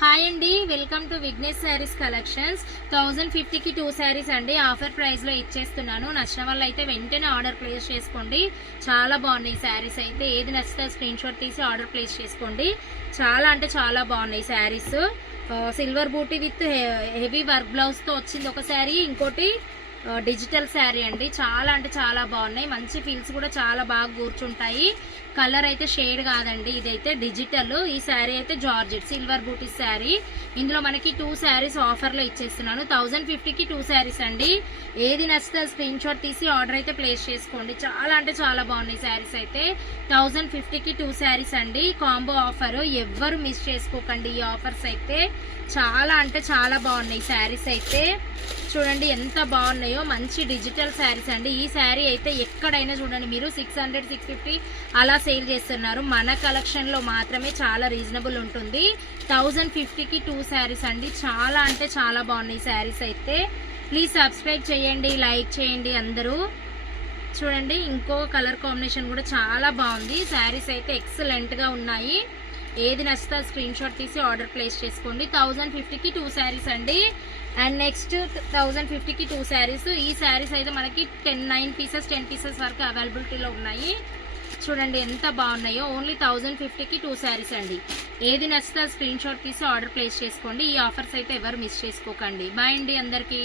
Hi అండి, welcome to Vignesh saris collections. 1050కి 2 శారీస్ అండి ఆఫర్ ప్రైస్ లో ఇచ్చేస్తున్నాను. నచ్చిన వాళ్ళు అయితే వెంటనే ఆర్డర్ ప్లేస్ చేసుకోండి. చాలా బాగున్నాయి శారీస్ అయితే. ఏది నచ్చితే స్క్రీన్ షాట్ తీసి ఆర్డర్ ప్లేస్ చేసుకోండి. చాలా అంటే చాలా బాగున్నాయి saris. Silver booti with heavy work blouse తో వచ్చింది ఒక శారీ, ఇంకోటి డిజిటల్ శారీ అండి. చాలా అంటే చాలా బాగున్నాయి. మంచి ఫీల్స్ కూడా చాలా బాగా కూర్చుంటాయి. కలర్ అయితే షేడ్ కాదండి, ఇదైతే డిజిటల్. ఈ శారీ అయితే జార్జెట్ సిల్వర్ బూటీ శారీ. ఇందులో మనకి 2 శారీస్ ఆఫర్ లో ఇచ్చేస్తున్నాను. 1050కి 2 శారీస్ అండి. ఏది నచ్చితే స్క్రీన్ షాట్ తీసి ఆర్డర్ అయితే ప్లేస్ చేసుకోండి. చాలా అంటే చాలా బాగున్నాయి శారీస్ అయితే. 1050కి 2 శారీస్ అండి. కాంబో ఆఫర్, ఎవ్వరు మిస్ చేసుకోకండి. ఈ ఆఫర్స్ అయితే చాలా అంటే చాలా బాగున్నాయి శారీస్ అయితే. చూడండి ఎంత బాగున్నాయో, మంచి డిజిటల్ శారీస్ అండి. ఈ శారీ అయితే ఎక్కడైనా చూడండి మీరు 600 650 అలా సేల్ చేస్తున్నారు. మన కలెక్షన్ లో మాత్రమే చాలా రీజనబుల్ ఉంటుంది. 1050కి 2 శారీస్ అండి. చాలా అంటే చాలా బాగున్నాయి శారీస్ అయితే. ప్లీజ్ సబ్స్క్రైబ్ చేయండి, లైక్ చేయండి అందరూ. చూడండి ఇంకో కలర్ కాంబినేషన్ కూడా చాలా బాగుంది. శారీస్ అయితే ఎక్సలెంట్ గా ఉన్నాయి. ఏది నచ్చితే స్క్రీన్ షాట్ తీసి ఆర్డర్ ప్లేస్ చేసుకోండి. 1050కి 2 శారీస్ అండి. అండ్ నెక్స్ట్ 1050కి 2 శారీస్. ఈ శారీస్ అయితే మనకి 9 పీసెస్ 10 పీసెస్ వరకు అవైలబిలిటీలో ఉన్నాయి. చూడండి ఎంత బాగున్నాయో. ఓన్లీ 1050కి 2 శారీస్ అండి. ఏది నచ్చితే స్క్రీన్ షాట్ తీసి ఆర్డర్ ప్లేస్ చేసుకోండి. ఈ ఆఫర్స్ అయితే ఎవరు మిస్ చేసుకోకండి. బాయ్ అండి అందరికీ.